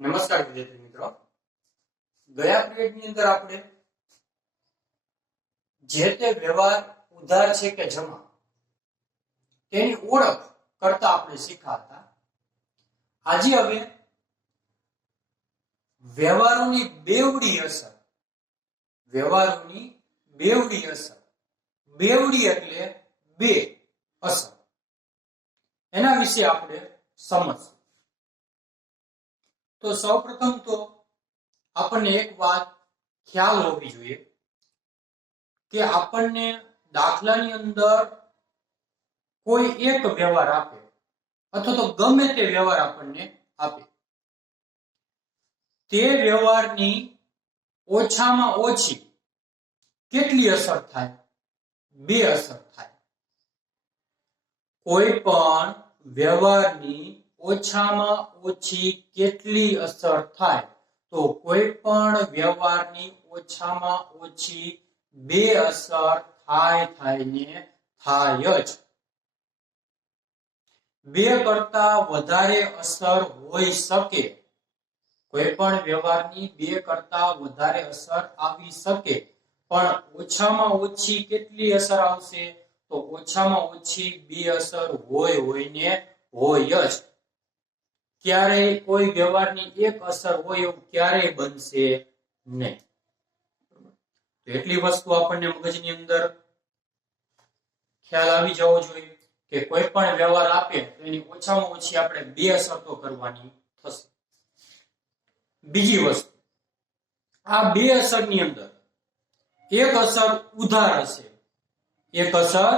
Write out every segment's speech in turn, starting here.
નમસ્કાર વિદ્યાર્થી મિત્રો, ગયા પીરિયડની અંદર આપણે જે તે વ્યવહાર ઉધાર છે કે જમા તેની ઓળખ કરતા આપણે શીખ્યા હતા. આજે હવે વ્યવહારોની બેવડી અસર, વ્યવહારોની બેવડી અસર, બેવડી એટલે બે અસર, એના વિશે આપણે સમજશું. તો સૌપ્રથમ તો આપણને એક વાત ખ્યાલ હોવી જોઈએ કે આપણને દાખલાની અંદર કોઈ એક વ્યવહાર આપે અથવા તો ગમે તે વ્યવહાર આપણને આપે, તે વ્યવહારની ઓછામાં ઓછી કેટલી અસર થાય? બે અસર થાય. કોઈ પણ વ્યવહારની ઓછામાં ઓછી કેટલી અસર થાય? તો કોઈ પણ વ્યવહારની ઓછામાં ઓછી બે અસર થાય જ. બે કરતા વધારે અસર હોઈ શકે. કોઈ પણ વ્યવહારની બે કરતા વધારે અસર આવી શકે, પણ ઓછામાં ઓછી કેટલી અસર આવશે? તો ઓછામાં ઓછી બે અસર હોય જ. ક્યારેય કોઈ વ્યવહારની એક અસર હોય એવું ક્યારેય બનશે નહીં. એટલી વસ્તુ આપણને મગજની અંદર ખ્યાલ આવી જવો જોઈએ કે કોઈ પણ વ્યવહાર આપે તો એની ઓછામાં ઓછી આપણે બે અસર તો કરવાની થશે. બીજી વસ્તુ, આ બે અસરની અંદર એક અસર ઉધાર હશે, એક અસર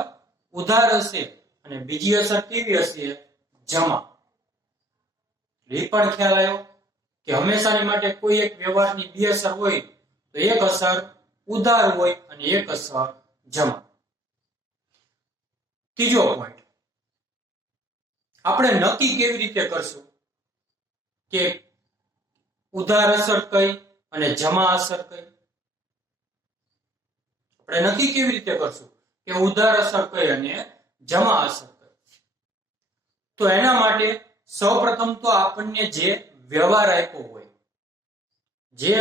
ઉધાર હશે અને બીજી અસર કેવી હશે? જમા. એ પણ ખ્યાલ આવ્યો કે હંમેશાની માટે કોઈ એક વ્યવહારની બે અસર હોય તો એક અસર ઉધાર હોય અને એક અસર જમા. ત્રીજો પોઈન્ટ, આપણે નક્કી કેવી રીતે કરશું કે ઉધાર અસર કઈ અને જમા અસર કઈ? આપણે નક્કી કેવી રીતે કરશું કે ઉધાર અસર કઈ અને જમા અસર કઈ? તો એના માટે સૌપ્રથમ તો આપણને જે વ્યવહાર આપ્યો હોય, જે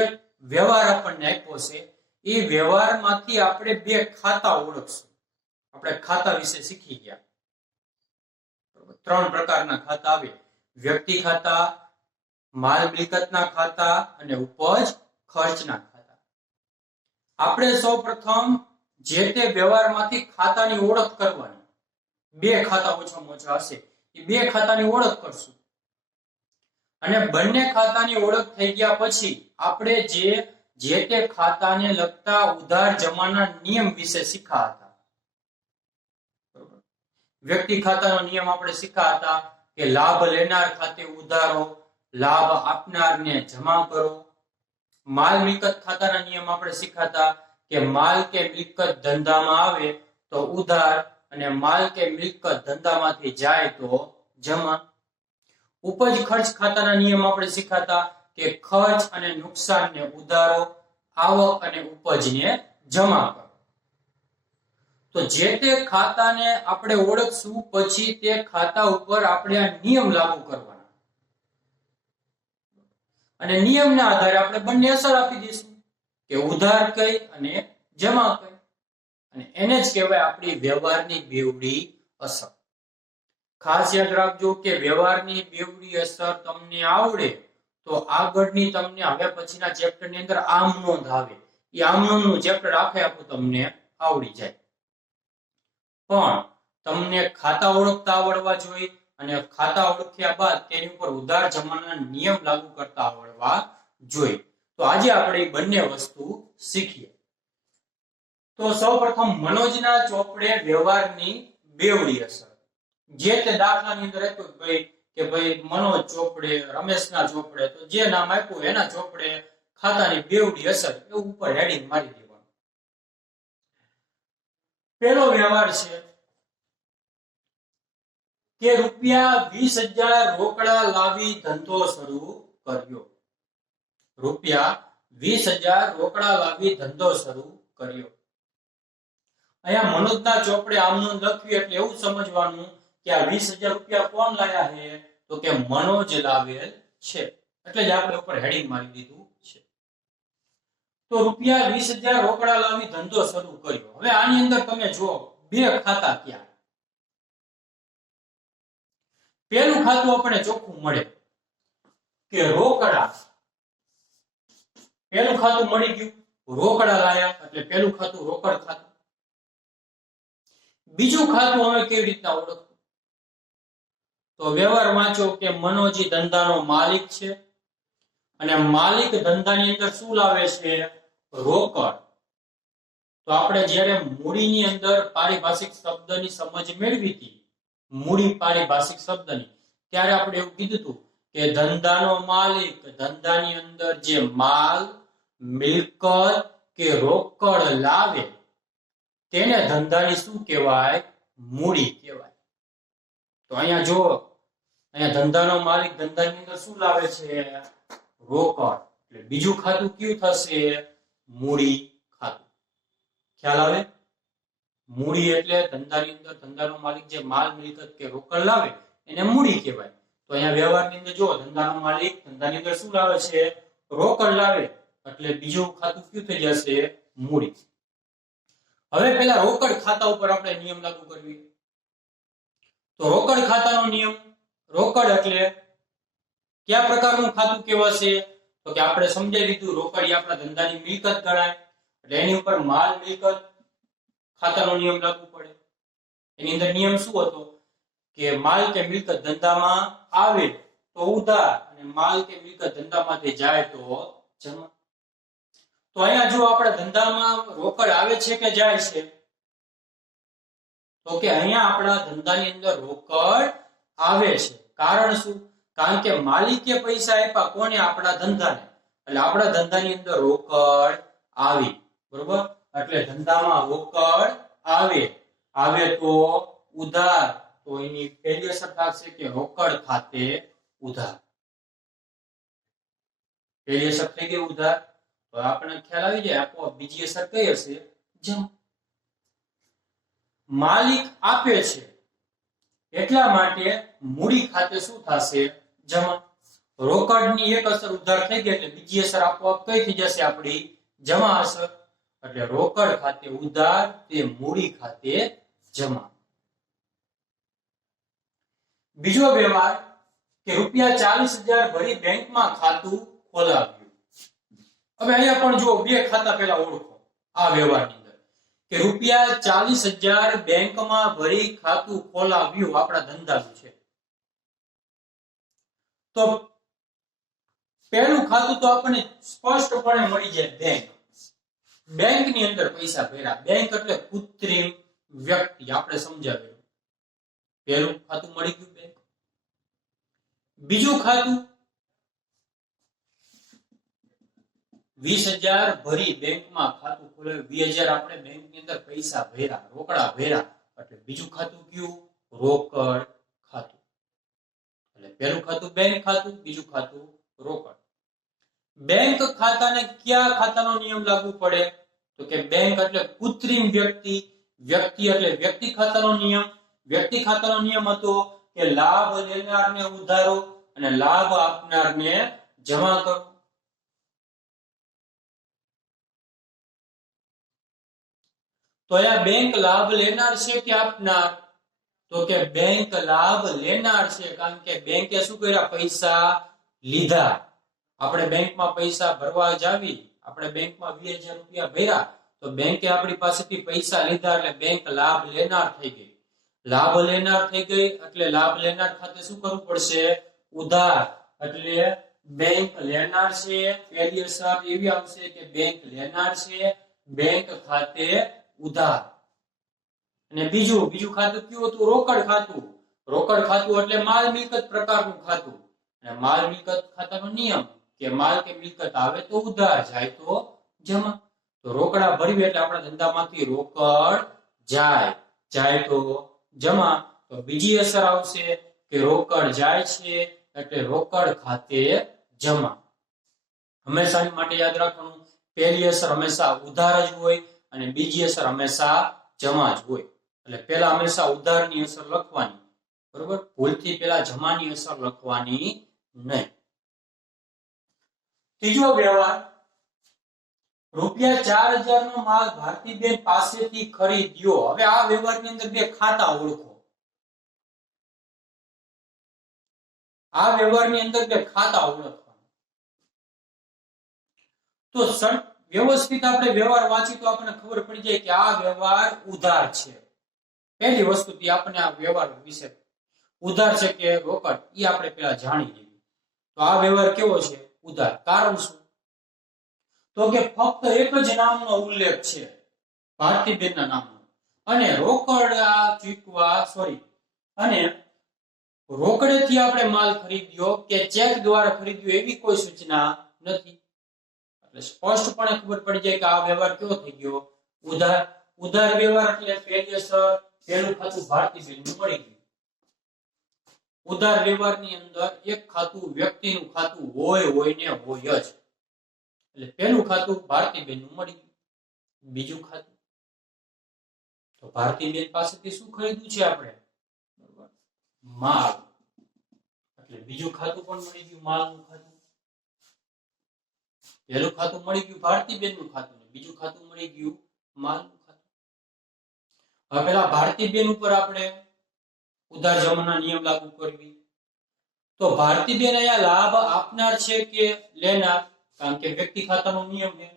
વ્યવહાર આપણને આપ્યો છે એ વ્યવહારમાંથી આપણે બે ખાતા ઓળખશું. આપણે ખાતા વિશે શીખી ગયા. ત્રણ પ્રકારના ખાતા આવે: વ્યક્તિ ખાતા, માલ મિલકતના ખાતા અને ઉપજ ખર્ચના ખાતા. આપણે સૌપ્રથમ જે તે વ્યવહારમાંથી ખાતાની ઓળખ કરવાની. બે ખાતા ઓછામાં ઓછા હશે, એ બે ખાતાની ઓળખ કરશું અને બંને ખાતાની ઓળખ થઈ ગયા પછી આપણે જે તે ખાતાને લગતા ઉધાર જમાના નિયમ વિશે શીખ્યા હતા. વ્યક્તિ ખાતાનો નિયમ આપણે શીખ્યા હતા કે લાભ લેનાર ખાતે ઉધારો, લાભ આપનારને જમા કરો. માલ મિલકત ખાતાના નિયમ આપણે શીખ્યા હતા કે માલ કે મિલકત ધંધામાં આવે તો ઉધાર અને માલ કે મિલકત ધંધામાંથી જાય તો જમા. ઉપજ ખર્ચ ખાતાના નિયમ આપણે શીખ્યા હતા કે ખર્ચ અને નુકસાનને ઉધારો, આવક અને ઉપજને જમા કરો. તો જે તે ખાતાને આપણે ઓળખશું પછી તે ખાતા ઉપર આપણે આ નિયમ લાગુ કરવાના અને નિયમના આધારે આપણે બંને અસર આપી દઈશું કે ઉધાર કઈ અને જમા કઈ. અને એને જ કહેવાય આપણી વ્યવહારની બેવડી અસર. ખાસ યાદ રાખજો કે વ્યવહારની બેવડી અસર તમને આવડે તો આગળની તમને હવે પછીના ચેપ્ટરની અંદર આમ નોંધ આવે. એ આમ નોંધનું ચેપ્ટર આખું તમને આવડી જાય. પણ તમને ખાતા ઓળખતા આવડવા જોઈએ અને ખાતા ઓળખ્યા બાદ તેની ઉપર ઉધાર જમાના નિયમ લાગુ કરતા આવડવા જોઈએ. તો આજે આપણે બંને વસ્તુ શીખીએ. તો સૌપ્રથમ મનોજના ચોપડે વ્યવહારની બેવડી અસર. જે તે દાખલાની અંદર આપ્યું કે ભાઈ મનોજ ચોપડે, રમેશના ચોપડે, તો જે નામ આપ્યું એના ચોપડે ખાતાની બેવડી અસર એવું ઉપર હેડિંગ મારી દેવાનું. પેલો વ્યવહાર છે કે રૂપિયા 20,000 રોકડા લાવી ધંધો શરૂ કર્યો. રૂપિયા 20,000 રોકડા લાવી ધંધો શરૂ કર્યો. અહીંયા મનોજના ચોપડે આમનું લખ્યું એટલે એવું સમજવાનું કે આ 20,000 રૂપિયા કોણ લાયા છે? તો કે મનોજ લાવેલ છે. એટલે જ આપણે ઉપર હેડિંગ મારી દીધું છે. તો રૂપિયા 20,000 રોકડા લાવી ધંધો શરૂ કર્યો. હવે આની અંદર તમે જુઓ બે ખાતા ક્યાં. પેલું ખાતું આપણે ચોખ્ખું મળે કે રોકડા. પેલું ખાતું મળી ગયું, રોકડા લાયા એટલે પેલું ખાતું રોકડ ખાતું. બીજું ખાતું અમે કેવી રીતના ઓળખવું? તો વ્યવહાર વાંચો કે મનોજી ધંધાનો માલિક છે અને માલિક ધંધાની અંદર શું લાવે છે? રોકડ. તો આપણે જ્યારે મૂડીની અંદર પારિભાષિક શબ્દની સમજ મેળવી હતી, મૂડી પારિભાષિક શબ્દની, ત્યારે આપણે એવું કીધું હતું કે ધંધાનો માલિક ધંધાની અંદર જે માલ, મિલકત કે રોકડ લાવે તેને ધંધાની શું કહેવાય? મૂડી કહેવાય. તો અહીંયા જો અહીંયા ધંધાનો માલિક ધંધાની અંદર શું લાવે છે? રોકડ. એટલે બીજું ખાતું કયું થશે? મૂડી ખાતું. ખ્યાલ આવે? મૂડી એટલે ધંધાની અંદર ધંધાનો માલિક જે માલ, મિલકત કે રોકડ લાવે એને મૂડી કહેવાય. તો અહીંયા વ્યવહારની અંદર જો ધંધાનો માલિક ધંધાની અંદર શું લાવે છે? રોકડ લાવે એટલે બીજું ખાતું કયું થઈ જશે? મૂડી. હવે પેલા રોકડ ખાતા ઉપર આપણે નિયમ લાગુ કરવી. તો રોકડ ખાતાનો નિયમ, રોકડ એટલે કયા પ્રકારનું ખાતું કહેવાશે? તો કે આપણે સમજાવી દીધું, રોકડ એ આપણા ધંધાની મિલકત ગણાય એટલે એની ઉપર માલ, મિલકત ખાતાનો નિયમ લાગુ પડે. એની અંદર નિયમ શું હતો કે માલ કે મિલકત ધંધામાં આવે તો ઉધાર અને માલ કે મિલકત ધંધામાંથી જાય તો જમા. તો અહીંયા જો આપણે ધંધામાં રોકડ આવે છે કે જાય છે? તો કે અહીંયા આપણા ધંધાની અંદર રોકડ આવે છે. કારણ શું? કારણ કે માલિકે પૈસા આપ્યા કોને? આપણા ધંધાને. એટલે આપણા ધંધાની અંદર રોકડ આવી. બરોબર? એટલે ધંધામાં રોકડ આવે, આવે તો ઉધાર. તો એની પહેલી અસર થશે કે રોકડ ખાતે ઉધાર. પહેલી અસર થઈ ગઈ ઉધાર. તો આપણને ખ્યાલ આવી જાય આપો બીજી અસર કઈ હશે? જમા. માલિક આપે છે એટલા માટે મૂડી ખાતે શું થશે? જમા. રોકડની એક અસર ઉધાર થઈ ગઈ એટલે બીજી અસર આપોઆપ કઈ થઈ જશે? આપણી જમા અસર. એટલે રોકડ ખાતે ઉધાર તે મૂડી ખાતે જમા. બીજો વ્યવહાર કે રૂપિયા 40,000 ભરી બેંકમાં ખાતું ખોલાવ્યું. હવે અહીંયા પણ જો બે ખાતા પહેલા ઓળખો આ વ્યવહારની અંદર કે રૂપિયા 40,000 બેંકમાં ભરી ખાતું ખોલાવ્યું આપણા ધંધાનું છે. તો પહેલું ખાતું તો આપણને સ્પષ્ટપણે મળી જાય બેંક. બેંકની અંદર પૈસા ભર્યા. બેંક એટલે કૃત્રિમ વ્યક્તિ, આપણે સમજાવ્યું. પહેલું ખાતું મળી ગયું બેંક. બીજું ખાતું 20,000 ભરી બેંકમાં ખાતું ખોલાવ્યું. 20,000 આપણે બેંકની અંદર પૈસા ભર્યા, રોકડા ભર્યા એટલે બીજું ખાતું કયું? રોકડ ખાતું. એટલે પહેલું ખાતું બેંક ખાતું, બીજું ખાતું રોકડ. બેંક ખાતાને કયા ખાતાનો નિયમ લાગુ પડે? તો કે બેંક એટલે કૃત્રિમ વ્યક્તિ, વ્યક્તિ એટલે વ્યક્તિ ખાતાનો નિયમ. વ્યક્તિ ખાતાનો નિયમ હતો કે લાભ લેનારને ઉધારો અને લાભ આપનારને જમા કરો. તો અહીંયા બેંક લાભ લેનાર છે કે આપનાર? તો કે બેંક લાભ લેનાર છે. કારણ કે બેંકે શું કર્યા? પૈસા લીધા. આપણે બેંકમાં પૈસા ભરવા જાવી, આપણે બેંકમાં 20,000 રૂપિયા ભર્યા તો બેંકે આપણી પાસેથી પૈસા લીધા એટલે બેંક લાભ લેનાર થઈ ગઈ. લાભ લેનાર થઈ ગઈ એટલે લાભ લેનાર ખાતે શું કરવું પડશે? ઉધાર. એટલે બેંક લેનાર છે. પહેલી અસર એવી આવશે કે બેંક લેનાર છે, બેંક ખાતે ઉધાર. અને બીજું ખાતું કયું હતું? રોકડ ખાતું. રોકડ ખાતું એટલે માલ મિલકત પ્રકારનું ખાતું. અને માલ મિલકત ખાતાનો નિયમ કે માલ કે મિલકત આવે તો ઉધાર, જાય તો જમા. તો રોકડા ભરવી એટલે આપણા ધંધામાંથી રોકડ જાય, જાય તો જમા. તો બીજી અસર આવશે કે રોકડ જાય છે એટલે રોકડ ખાતે જમા. હંમેશાની માટે યાદ રાખવાનું, પહેલી અસર હંમેશા ઉધાર જ હોય અને બીજી અસર હંમેશા જમા જ હોય. એટલે પહેલા હંમેશા ઉધારની અસર લખવાની, બરોબર? ભૂલથી પહેલા જમાની અસર લખવાની નહીં. ત્રીજો વ્યવહાર, ₹4000 નો માલ ભારતીબેન પાસેથી ખરીદ્યો. હવે આ વ્યવહારની અંદર બે ખાતા ઓળખો. આ વ્યવહારની અંદર બે ખાતા ઓળખવાના. તો વ્યવસ્થિત આપણે વ્યવહાર વાંચી તો આપણને ખબર પડી જાય કે આ વ્યવહાર ઉધાર છે. પહેલી વસ્તુ આપણને આ વ્યવહાર વિશે ઉધાર છે કે રોકડ એ આપણે પેલા જાણી લઈએ. તો આ વ્યવહાર કેવો છે? ઉધાર. કારણ શું? તો કે ફક્ત એક જ નામનો ઉલ્લેખ છે, ભારતીબેનના નામનો, અને અને રોકડેથી આપણે માલ ખરીદ્યો કે ચેક દ્વારા ખરીદ્યો એવી કોઈ સૂચના નથી. એટલે સ્પષ્ટપણે ખબર પડી જાય કે આ વ્યવહાર કેવો થઈ ગયો? ઉધાર. ઉધાર વ્યવહાર એટલે પહેલી અસર પહેલું ખાતું ભારતીબેનનું મળી ગયું. ઉધાર વ્યવહારની અંદર એક ખાતું વ્યક્તિનું ખાતું હોય ને હોય જ. એટલે પહેલું ખાતું ભારતીબેનનું મળી ગયું. બીજું ખાતું તો ભારતીબેન પાસેથી શું ખરીદ્યું છે આપણે? માલ. એટલે બીજું ખાતું પણ મળી ગયું, માલનું ખાતું. પહેલું ખાતું મળી ગયું ભારતીબેનનું ખાતું, ને બીજું ખાતું મળી ગયું માલનું ખાતું. હવે પેલા ભારતીબેન ઉપર આપણે ઉધાર જમાના નિયમ લાગુ કરવી. તો ભારતીબેન અહીંયા લાભ આપનાર છે કે લેનાર? કારણ કે વ્યક્તિ ખાતાનો નિયમ છે.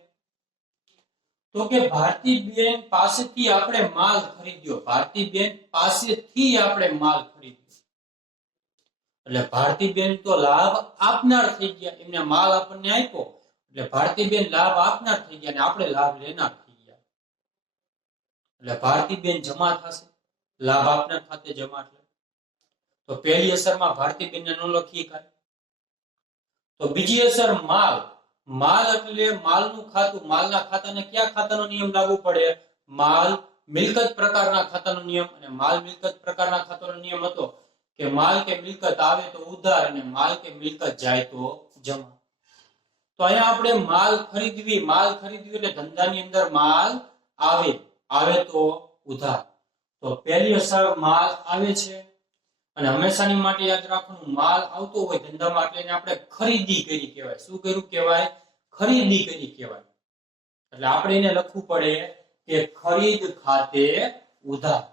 તો કે ભારતીબેન પાસેથી આપણે માલ ખરીદ્યો. ભારતીબેન પાસેથી આપણે માલ ખરીદ્યો. એટલે ભારતીબેન તો લાભ આપનાર થઈ ગયા. એમને માલ આપણને આપ્યો એટલે ભારતીબેન લાભ આપનાર થઈ ગયા, અને આપણે લાભ લેનાર થઈ ગયા. એટલે ભારતીબેન જમા થશે, લાભ આપનાર ખાતે જમા. તો પહેલી અસરમાં ભારતીબેનને ન લખી કાઢ. તો બીજી અસર માલ. માલ એટલે માલનું ખાતું. માલના ખાતાને કયા ખાતાનો નિયમ લાગુ પડે? માલ મિલકત પ્રકારના ખાતાનો નિયમ. અને માલ મિલકત પ્રકારના ખાતાનો નિયમ હતો કે માલ કે મિલકત આવે તો ઉધાર, અને માલ કે મિલકત જાય તો જમા. તો અહીંયા આપણે માલ ખરીદવી. માલ ખરીદવી એટલે ધંધાની અંદર માલ આવે તો ઉધાર. તો પહેલી અસર માલ આવે છે, અને હંમેશાની માટે યાદ રાખવાનું, માલ આવતો હોય ધંધામાં એટલે એને આપણે ખરીદી કરી કહેવાય. શું કર્યું કહેવાય? ખરીદી કરી કહેવાય. એટલે આપણે એને લખવું પડે કે ખરીદ ખાતે ઉધાર.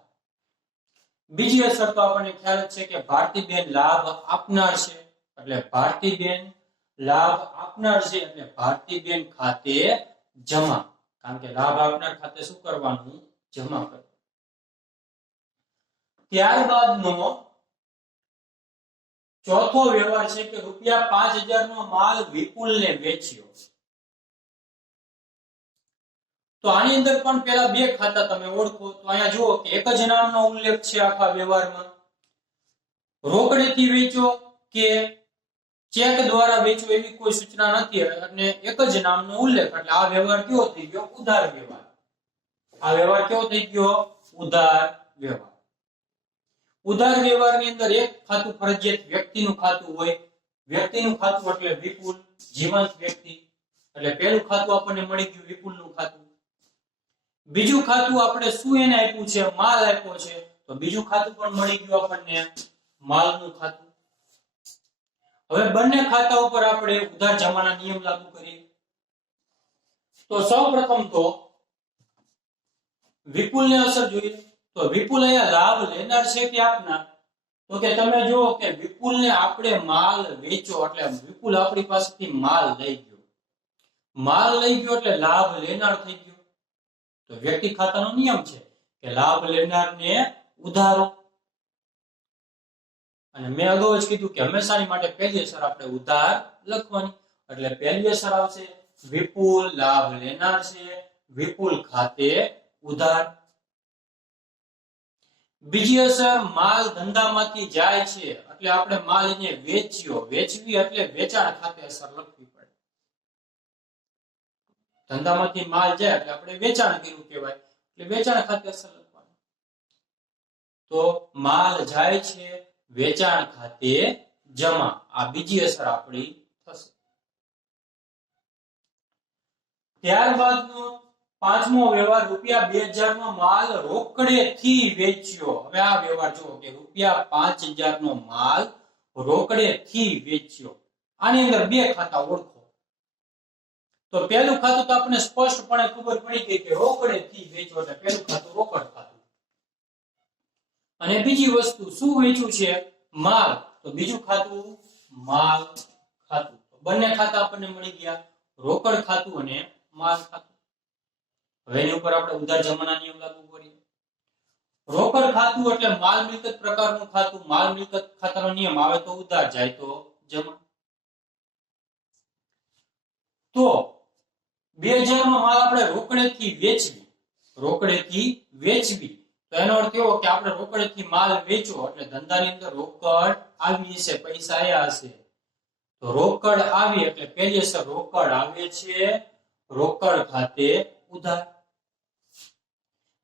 બીજી અસર તો આપણને ખ્યાલ છે કે ભારતીબેન લાભ આપનાર છે. એટલે ભારતીબેન લાભ આપનાર છે એટલે ભારતીબેન ખાતે જમા. કારણ કે લાભ આપનાર ખાતે શું કરવાનું? જમા કરવાનું. ત્યારબાદનો ચોથો વ્યવહાર છે કે ₹5000 નો માલ વિપુલને વેચ્યો. તો આની અંદર પણ પેલા બે ખાતા તમે ઓળખો. તો અહીંયા જુઓ કે એક જ નામનો ઉલ્લેખ છે આખા વ્યવહારમાં. રોકડેથી વેચો કે ચેક દ્વારા વેચો એવી કોઈ સૂચના નથી, અને એક જ નામનો ઉલ્લેખ. એટલે આ વ્યવહાર કેવો થઈ ગયો? ઉધાર વ્યવહાર. આ વ્યવહાર કેવો થઈ ગયો? ઉધાર વ્યવહાર. ઉધાર વ્યવહારની અંદર એક ખાતું ફરજિયાત વ્યક્તિનું ખાતું હોય. વ્યક્તિનું ખાતું એટલે વિપુલ, જીવંત વ્યક્તિ. એટલે પહેલું ખાતું આપણને મળી ગયું વિપુલનું ખાતું. બીજું ખાતું આપણે શું એને આપ્યું છે? માલ આપ્યો છે. તો બીજું ખાતું પણ મળી ગયું આપણને માલનું ખાતું. હવે બંને ખાતા ઉપર આપણે ઉધાર જમાના નિયમ લાગુ કરીએ. તો સૌપ્રથમ તો વિપુલને અસર જોઈએ. તો વિપુલ અહીંયા લાભ લેનાર છે કે આપનાર? તો કે તમે જુઓ કે વિપુલને આપણે માલ વેચો એટલે વિપુલ આપણી પાસેથી માલ લઈ ગયો. માલ લઈ ગયો એટલે લાભ લેનાર થઈ ગયો. તો વ્યક્તિ ખાતાનો નિયમ છે કે લાભ લેનારને ઉધારો. અને મેં અગાઉ જ કીધું કે હંમેશાની માટે પહેલી અસર આપણે ઉધાર લખવાની. એટલે પહેલી અસર આવશે વિપુલ લાભ લેનાર છે, વિપુલ ખાતે ઉધાર. બીજી અસર માલ ધંધામાંથી જાય છે એટલે આપણે માલ એને વેચ્યો. વેચવી એટલે વેચાણ ખાતે અસર લખવી પડે. ધંધામાંથી માલ જાય એટલે આપણે વેચાણ કર્યું કહેવાય. એટલે વેચાણ ખાતે અસર લખવાની. તો માલ જાય છે, વેચાણ ખાતે જમા. આ બીજી અસર આપણી થશે. ત્યારબાદનો પાંચમો વ્યવહાર ₹2000 નો માલ રોકડેથી વેચ્યો. હવે આ વ્યવહાર જુઓ કે ₹5000 નો માલ રોકડેથી વેચ્યો. આની અંદર બે ખાતા ઓળખો. તો પહેલું ખાતું તો આપણને સ્પષ્ટપણે ખબર પડી ગઈ કે રોકડેથી વેચો એટલે પહેલું ખાતું રોકડ ખાતું. અને બીજી વસ્તુ શું વેચવું છે? માલ. તો બીજું ખાતું માલ ખાતું. બંને ખાતા આપણને મળી ગયા, રોકડ ખાતું અને માલ ખાતું. હવે એની ઉપર આપણે ઉધાર જમાના નિયમ લાગુ કરીએ. રોકડ ખાતું એટલે માલ મિલકત પ્રકારનું ખાતું. માલ મિલકત ખાતાનો નિયમ આવે તો ઉધાર, જાય તો જમા. તો 2000 નો માલ આપણે રોકડેથી વેચવી. તો એનો અર્થ એવો કે આપણે રોકડેથી માલ વેચો એટલે ધંધાની અંદર રોકડ આવી હશે, પૈસા આયા હશે. તો રોકડ આવી એટલે પહેલી અસર રોકડ આવે છે, રોકડ ખાતે ઉધાર.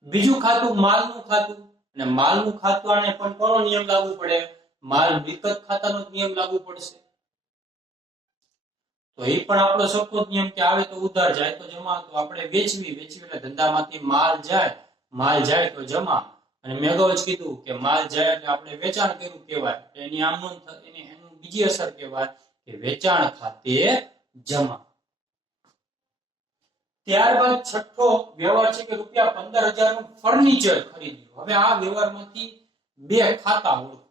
બીજું ખાતું માલનું ખાતું, અને માલનું ખાતું આને પણ કોનો નિયમ લાગુ પડે? માલ મિલકત ખાતાનો નિયમ લાગુ પડશે. તો એ પણ આપણો સરખો જ નિયમ કે આવે તો ઉધાર, જાય તો જમા. તો આપણે વેચવી એટલે ધંધામાંથી માલ જાય તો જમા. અને મેં અગાઉ જ કીધું કે માલ જાય એટલે આપણે વેચાણ કર્યું કહેવાય. એની એનું બીજી અસર કહેવાય કે વેચાણ ખાતે જમા. ત્યારબાદ છઠ્ઠો વ્યવહાર છે કે ₹15,000 નું ફર્નિચર ખરીદ્યું. હવે આ વ્યવહારમાંથી બે ખાતા ઓળખો.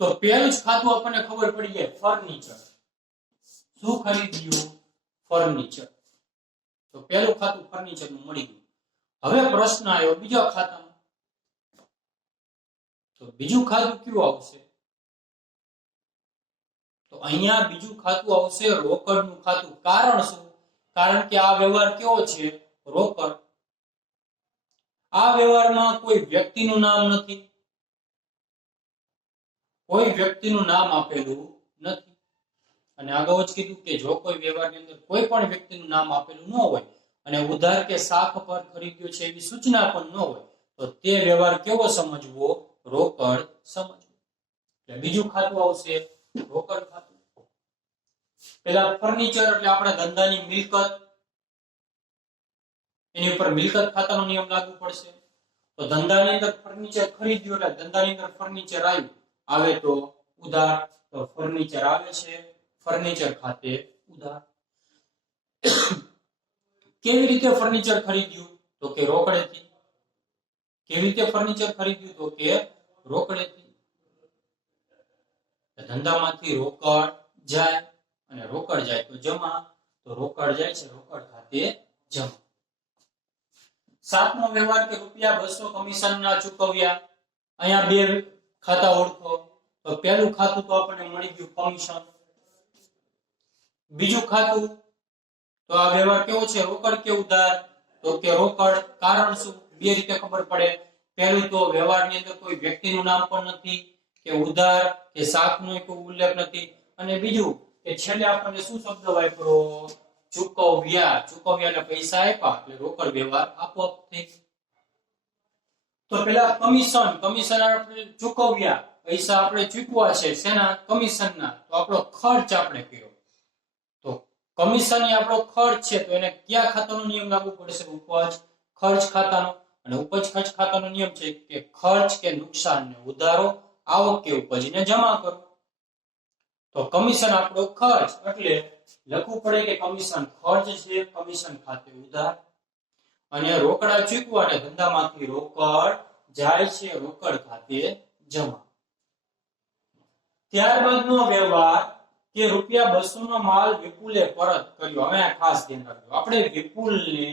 તો પહેલું જ ખાતું આપણને ખબર પડી જાય, ફર્નિચર. શું ખરીદ્યું? ફર્નિચર. તો પહેલું ખાતું ફર્નિચર નું મળી ગયું. હવે પ્રશ્ન આવ્યો બીજા ખાતાનો. તો બીજું ખાતું કયું આવશે? તો અહીંયા બીજું ખાતું આવશે રોકડનું ખાતું. કારણ શું? કારણ કે આ વ્યવહાર કેવો છે? રોકડ. આ વ્યવહારમાં કોઈ વ્યક્તિનું નામ નથી, કોઈ વ્યક્તિનું નામ આપેલું નથી. અને અગાઉ જ કીધું કે જો કોઈ વ્યવહારની અંદર કોઈ પણ વ્યક્તિનું નામ આપેલું ન હોય અને ઉધાર કે શાખ પર ખરીદ્યો છે એવી સૂચના પણ ન હોય, તો તે વ્યવહાર કેવો સમજવો? રોકડ સમજવો. એટલે બીજું ખાતું આવશે રોકડ ખાતું. પેલા ફર્નિચર એટલે આપણા ધંધાની મિલકત, એની ઉપર મિલકત ખાતાનો નિયમ લાગુ પડશે. તો ધંધાની અંદર ફર્નિચર ખરીદ્યું એટલે ધંધાની અંદર ફર્નિચર આવે તો ઉધાર. તો ફર્નિચર આવે છે, ફર્નિચર ખાતે ઉધાર. કેવી રીતે ફર્નિચર ખરીદ્યું? તો કે રોકડેથી. કેવી રીતે ફર્નિચર ખરીદ્યું? તો કે રોકડેથી. ધંધામાંથી રોકડ જાય અને રોકડ જાય તો જમા. તો રોકડ જાય છે, રોકડ ખાતે જમા. સાતમો વ્યવહાર કે ₹200 કમિશનના ચૂકવ્યા. અહીંયા બે ખાતા ઓળખો. તો પહેલું ખાતું તો આપણને મળી ગયું કમિશન. બીજું ખાતું તો આ વ્યવહાર કેવો છે? રોકડ કે ઉધાર? તો કે રોકડ. કારણ શું? બે રીતે ખબર પડે. પહેલું તો વ્યવહારની અંદર કોઈ વ્યક્તિનું નામ પણ નથી, કે ઉધાર કે શાખનો કોઈ ઉલ્લેખ નથી. અને બીજું કે છેલ્લે આપણને શું શબ્દ વાપરો? ચૂકવ્યા. ચૂકવ્યા એટલે પૈસા આપ્યા એટલે રોકડ વ્યવહાર આપોઆપ થઈ. તો પેલા કમિશન આપણે ચૂકવ્યા, પૈસા આપણે ચૂકવા છે શેના? કમિશનના. તો આપણો ખર્ચ આપણે કર્યો. તો કમિશન એ આપણો ખર્ચ છે, તો એને કયા ખાતાનો નિયમ લાગુ પડશે? ઉપજ ખર્ચ ખાતાનો. અને ઉપજ ખર્ચ ખાતાનો નિયમ છે કે ખર્ચ કે નુકસાનને ઉધારો, આવક કે ઉપજને જમા કરો. તો કમિશન આપણો ખર્ચ એટલે લખવું પડે કે કમિશન ખર્ચ છે, કમિશન ખાતે ઉધાર. અને રોકડા ચૂકવા એટલે ધંધામાંથી રોકડ જાય છે, રોકડ ખાતે જમા. ત્યારબાદનો વ્યવહાર કે ₹200 નો માલ વિપુલે પરત કર્યો. હવે આ ખાસ ધ્યાન રાખજો. આપણે વિપુલને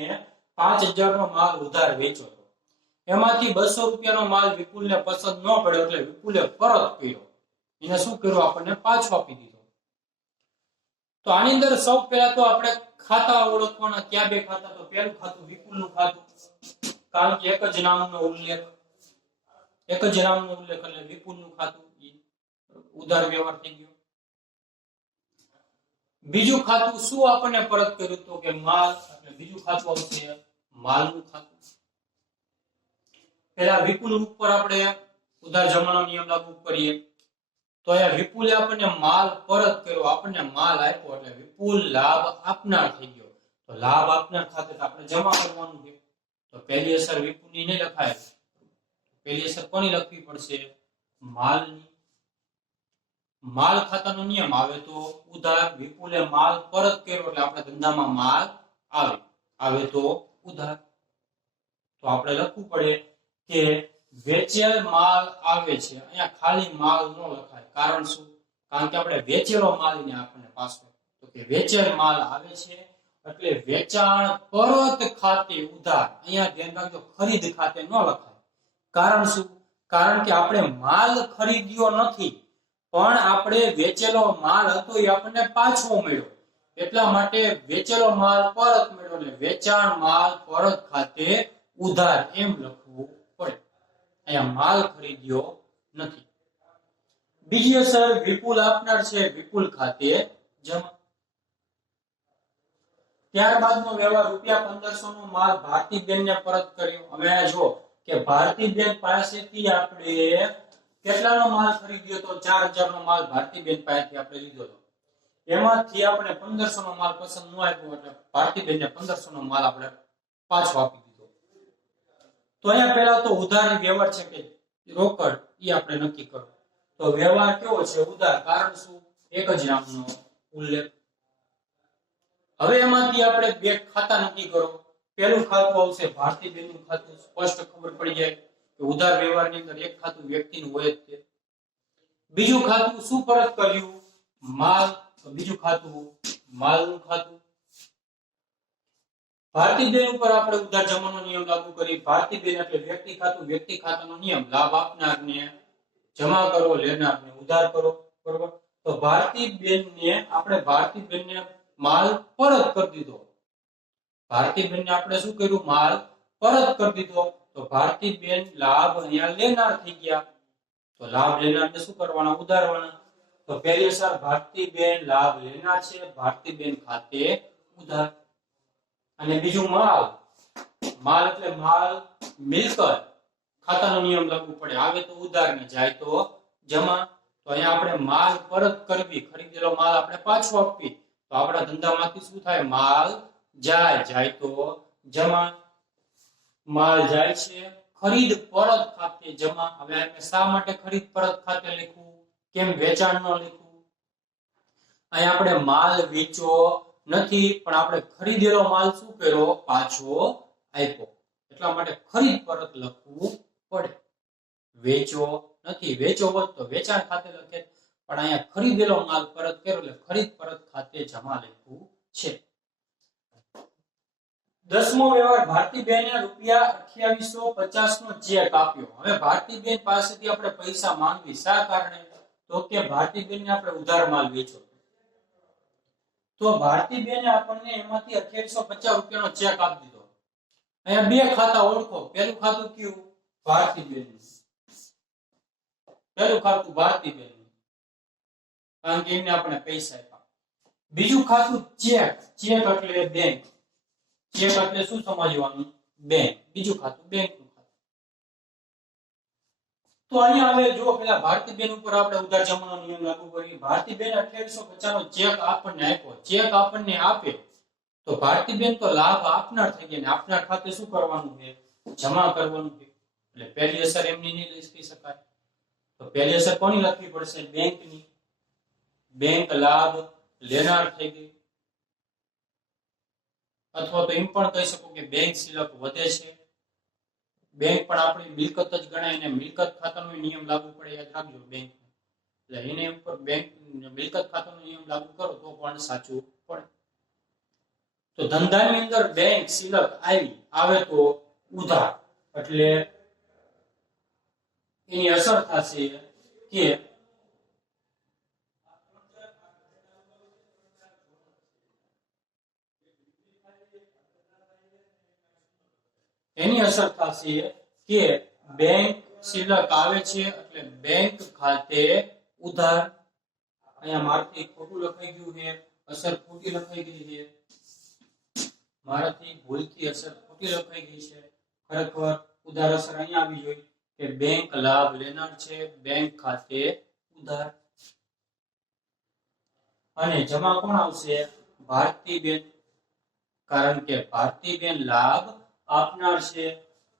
5000 નો માલ ઉધાર વેચ્યો હતો. એમાંથી ₹200 નો માલ વિપુલને પસંદ ન પડ્યો એટલે વિપુલે પરત કર્યો. એને શું કર્યું? આપણને પાછો આપી દીધો. તો આની અંદર સૌ પહેલા તો આપણે ખાતા ઓળખવાના. ક્યાં બે ખાતા? તો પહેલું ખાતું વિપુલનું ખાતું, કારણ કે એક જ નામનો ઉલ્લેખ એટલે વિપુલનું ખાતું, ઉધાર વ્યવહાર થઈ ગયો. બીજું ખાતું શું આપણને પરત કર્યું? તો કે માલ, એટલે બીજું ખાતું આવશે માલનું ખાતું. પેલા વિપુલ ઉપર આપણે ઉધાર જમાનો નિયમ લાગુ કરીએ. તો અહીંયા વિપુલે આપણને માલ પરત કર્યો, આપણને માલ આપ્યો એટલે વિપુલ લાભ આપનાર થઈ ગયો. તો લાભ આપનાર ખાતે આપણે જમા કરવાનું છે. તો પહેલી અસર વિપુલની નહીં લખાય, પહેલી અસર કોની લખવી પડશે? માલની. માલ ખાતાનો નિયમ આવે તો ઉધાર, વિપુલે માલ પરત કર્યો એટલે આપણે ધંધામાં માલ આવે તો ઉધાર. તો આપણે લખવું પડે કે વેચેલ માલ આવે છે. અહીંયા ખાલી માલ ન લખાય. કારણ શું? કારણ કે આપણે વેચેલો માલ ને આપણને પાછો, તો કે વેચેલ માલ આવે છે એટલે વેચાણ પરત ખાતે ઉધાર. અહીંયા ધ્યાન રાખજો, ખરીદ ખાતે ન લખાય. કારણ શું? કારણ કે આપણે માલ ખરીદ્યો નથી, પણ આપણે વેચેલો માલ હતો એ આપણને પાછો મળ્યો, એટલા માટે વેચેલો માલ પરત મળ્યો એટલે વેચાણ માલ પરત ખાતે ઉધાર એમ લખવું પડે. અહીંયા માલ ખરીદ્યો નથી. બીજી અસર, વિપુલ આપનાર છે, વિપુલ ખાતે જમા. ત્યારબાદનો વ્યવહાર, ₹1500 નો માલ ભારતીબેન ને પરત કર્યો. હવે જો કે ભારતીબેન પાસેથી આપણે કેટલાનો માલ ખરીદ્યો તો 4000 નો માલ ભારતીબેન પાસેથી આપણે લીધો હતો. એમાંથી આપણે 1500 નો માલ પસંદ ન આવ્યો એટલે ભારતીબેન ને 1500 નો માલ આપણે પાછો આપી દીધો. તો અહીંયા પહેલા તો ઉધાર વ્યવહાર છે કે રોકડ, એ આપણે નક્કી કરો. તો વ્યવહાર કેવો છે? ઉધાર. કારણ શું? એક જ નામનો ઉલ્લેખ. હવે એમાંથી આપણે બે ખાતા નક્કી કરો. પહેલું ખાતું આવશે ભારતીબેન નું ખાતું. સ્પષ્ટ ખબર પડી જાય કે ઉધાર વ્યવહારની અંદર એક ખાતું વ્યક્તિનું હોય જ છે. બીજું ખાતું શું પરત કર્યું? માલ. તો બીજું ખાતું માલનું ખાતું. ભારતીબેન ઉપર આપણે ઉધાર જમાનો નિયમ લાગુ કરી. ભારતીબેન એટલે વ્યક્તિ ખાતું, વ્યક્તિ ખાતાનો નિયમ લાભ આપનારને જમા કરો, લેનારને ઉધાર કરો. બરોબર. તો ભારતીબેનને આપણે ભારતીબેનને માલ પરત કરી દીધો. ભારતીબેનને આપણે શું કર્યું? માલ પરત કરી દીધો. તો ભારતીબેન લાભ અહીંયા લેનાર થઈ ગયા. તો લાભ લેનારને શું કરવાના? ઉધારવાના. તો પહેલી અસર, ભારતીબેન લાભ લેનાર છે, ભારતીબેન ખાતે ઉધાર. અને બીજું માલ. માલ એટલે માલ, મિલકત. ખાતાનો નિયમ લાગુ પડે. આવે તો ઉધાર ને જાય તો જમા. તો અહીંયા આપણે માલ પરત કરવી, ખરીદેલો માલ આપણે પાછો આપવી. તો આપણા ધંધામાંથી શું થાય? માલ જાય તો જમા. માલ જાય છે, ખરીદ પરત ખાતે જમા. હવે આપણે શા માટે ખરીદ પરત ખાતે લખવું? કેમ વેચાણ ન લખવું? અહીંયા આપણે માલ વેચો નથી, પણ આપણે ખરીદેલો માલ શું કર્યો? પાછો આપ્યો. એટલા માટે ખરીદ પરત લખવું પડે. વેચો નથી. વેચો હોત તો વેચાણ ખાતે લખે, પણ અહીંયા ખરીદેલો માલ પરત કર્યો એટલે ખરીદ પરત ખાતે જમા લખવું છે. 10મો વ્યવહાર, ભારતીબેને ₹2850 નો ચેક આપ્યો. હવે ભારતીબેન પાસેથી આપણે પૈસા માંગવી. શા કારણે? તો કે ભારતીબેનને આપણે ઉધાર માલ વેચ્યો. તો ભારતીબેને આપણને એમાંથી ₹2850 નો ચેક આપી દીધો. અહીંયા બે ખાતા ઓળખો. પહેલું ખાતું કયું? ભારતીબેનનું. પહેલું ખાતું ભારતીબેનનું, કારણ કે એમને આપણે પૈસા આપ્યા. બીજું ખાતું ચેક. ચેક એટલે બેંક. ચેક એટલે શું સમજવાનું? બેંક. બીજું ખાતું બેંકનું ખાતું. તો અહીંયા હવે જો પેલા ભારતીબેન ઉપર આપણે ઉધાર જમાનો નિયમ લાગુ કરીએ. ભારતીબેન 2850 નો ચેક આપણને આપ્યો. ચેક આપણને આપે તો ભારતીબેન તો લાભ આપનાર થઈ ગયા, ને આપનાર ખાતે શું કરવાનું છે? જમા કરવાનું છે. એટલે પહેલી અસર એમની નહીં લખી શકાય. તો પહેલી અસર કોની લખવી પડશે? બેંકની. બેંક લાભ લેનાર થઈ ગઈ. અથવા તો એમ પણ કહી શકો કે બેંક શિલક વધે છે. બેંક પણ આપણી મિલકત જ ગણાય, અને મિલકત ખાતાનો નિયમ લાગુ પડે. યાદ રાખજો, બેંક એટલે એની ઉપર બેંક મિલકત ખાતાનો નિયમ લાગુ કરો તો પણ સાચું પડે. તો ધંધાની અંદર બેંક શિલક આવે તો ઉધાર, એટલે એની અસર થશે કે બેંક શિલક આવે છે એટલે બેંક ખાતે ઉધાર. અહીંયા મારાથી ખોટું લખાઈ ગયું છે, અસર ખોટી લખાઈ ગઈ છે. મારાથી ભૂલથી અસર ખોટી લખાઈ ગઈ છે. ખરેખર ઉધાર અસર અહીંયા આવી જોઈએ કે બેંક લાભ લેનાર છે, બેંક ખાતે ઉધાર. અને જમા કોણ આવશે? ભારતીબેન, કારણ કે ભારતીબેન લાભ આપનાર છે,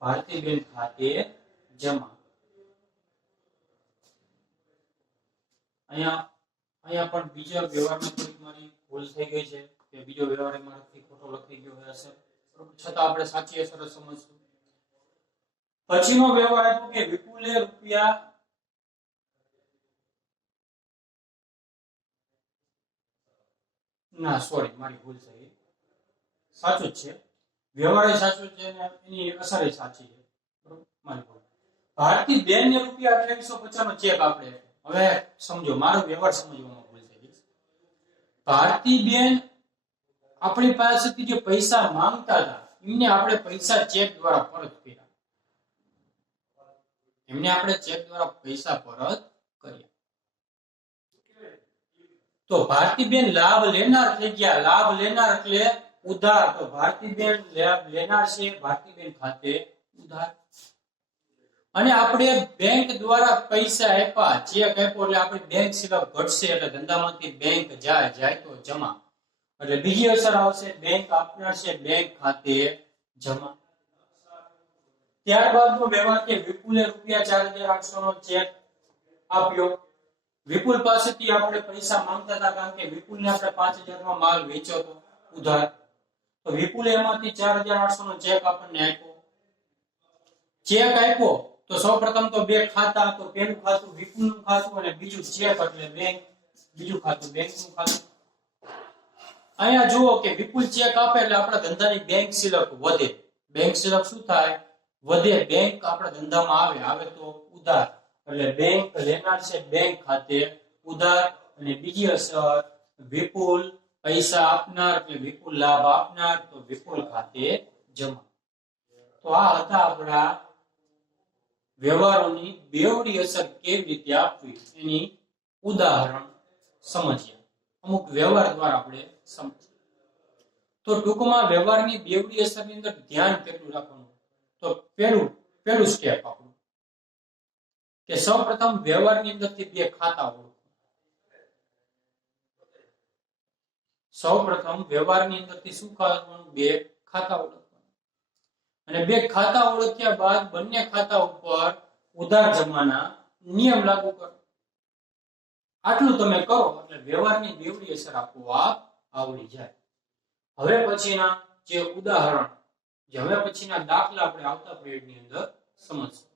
ભારતીબેન ખાતે જમા. અહીંયા અહીંયા પણ બીજા વ્યવહારમાં થોડીક મારી ભૂલ થઈ ગઈ છે કે બીજો વ્યવહાર મારાથી ખોટો લખી ગયો હશે, છતાં આપણે સાચી અસર સમજશું. પછીનો વ્યવહાર આપ્યો કે વિપુલે રૂપિયા ના સોરી મારી ભૂલ થઈ, સાચું જ છે, વ્યવહાર સાચું છે અને એની અસર સાચી છે, બરોબર મારી ભૂલ. ભારતી બેન ને રૂપિયા 2850 નો ચેક આપણે, હવે સમજો મારો વ્યવહાર સમજવામાં ભૂલ થઈ ગઈ. ભારતી બેન આપણી પાસેથી જે પૈસા માંગતા હતા એમને આપણે પૈસા ચેક દ્વારા પરત કર્યા, એમને આપણે ચેક દ્વારા પૈસા પરત કર્યા. તો ભારતીબેન લાભ લેનાર થઈ ગયા, લાભ લેનાર એટલે ઉધાર, તો ભારતીબેન લાભ લેનાર છે, ભારતીબેન ખાતે ઉધાર. અને આપણે બેંક દ્વારા પૈસા આપ્યા, ચેક આપ્યો એટલે આપણી બેંક સિલક ઘટશે એટલે ધંધામાંથી બેંક જાય તો જમા, એટલે બીજી અસર આવશે બેંક આપનાર છે બેંક ખાતે જમા. ત્યારબાદનો વ્યવહાર કે વિપુલે રૂપિયા 4800 નો ચેક આપ્યો. વિપુલ પાસેથી આપણે પૈસા માંગતા હતા કારણ કે વિપુલને આપણે 5000 માં માલ વેચ્યો હતો ઉધાર, તો વિપુલે એમાંથી 4800 નો ચેક આપણને આપ્યો. ચેક આપ્યો તો સૌપ્રથમ તો બે ખાતા, તો પેલું ખાતું વિપુલનું ખાતું અને બીજું ચેક એટલે બેંક, બીજું ખાતું બેંકનું ખાતું. અહીંયા જુઓ કે વિપુલ ચેક આપે એટલે આપણા ધંધાની બેંક સિલક વધે. બેંક સિલક શું થાય? વધે. બેંક આપણા ધંધામાં આવે તો ઉધાર, એટલે બેંક લેનાર છે બેંક ખાતે ઉધાર. અને બીજી અસર વિપુલ પૈસા આપનાર એટલે વિપુલ લાભ આપનાર, તો વિપુલ ખાતે જમા. તો આ હતા આપણા વ્યવહારોની બેવડી અસર કેવી રીતે આપવી એની ઉદાહરણ સમજ્યા, અમુક વ્યવહાર દ્વારા આપણે સમજીએ. તો ટૂંકમાં વ્યવહારની બેવડી અસરની અંદર ધ્યાન કેટલું રાખવાનું? તો પેલું સ્ટેપ આપણું કે સૌપ્રથમ વ્યવહારની અંદરથી બે ખાતા ઓળખો. સૌપ્રથમ વ્યવહારની અંદરથી શું કરવાનું? બે ખાતા ઓળખવાનું. અને બે ખાતા ઓળખ્યા બાદ બંને ખાતા ઉપર ઉધાર જમાના નિયમ લાગુ કરો. આટલું તમે કરો એટલે વ્યવહારની બેવડી અસર આપોઆપ આવડી જાય. હવે પછીના જે ઉદાહરણ, હવે પછીના દાખલા આપણે આવતા પીરિયડની અંદર સમજશું.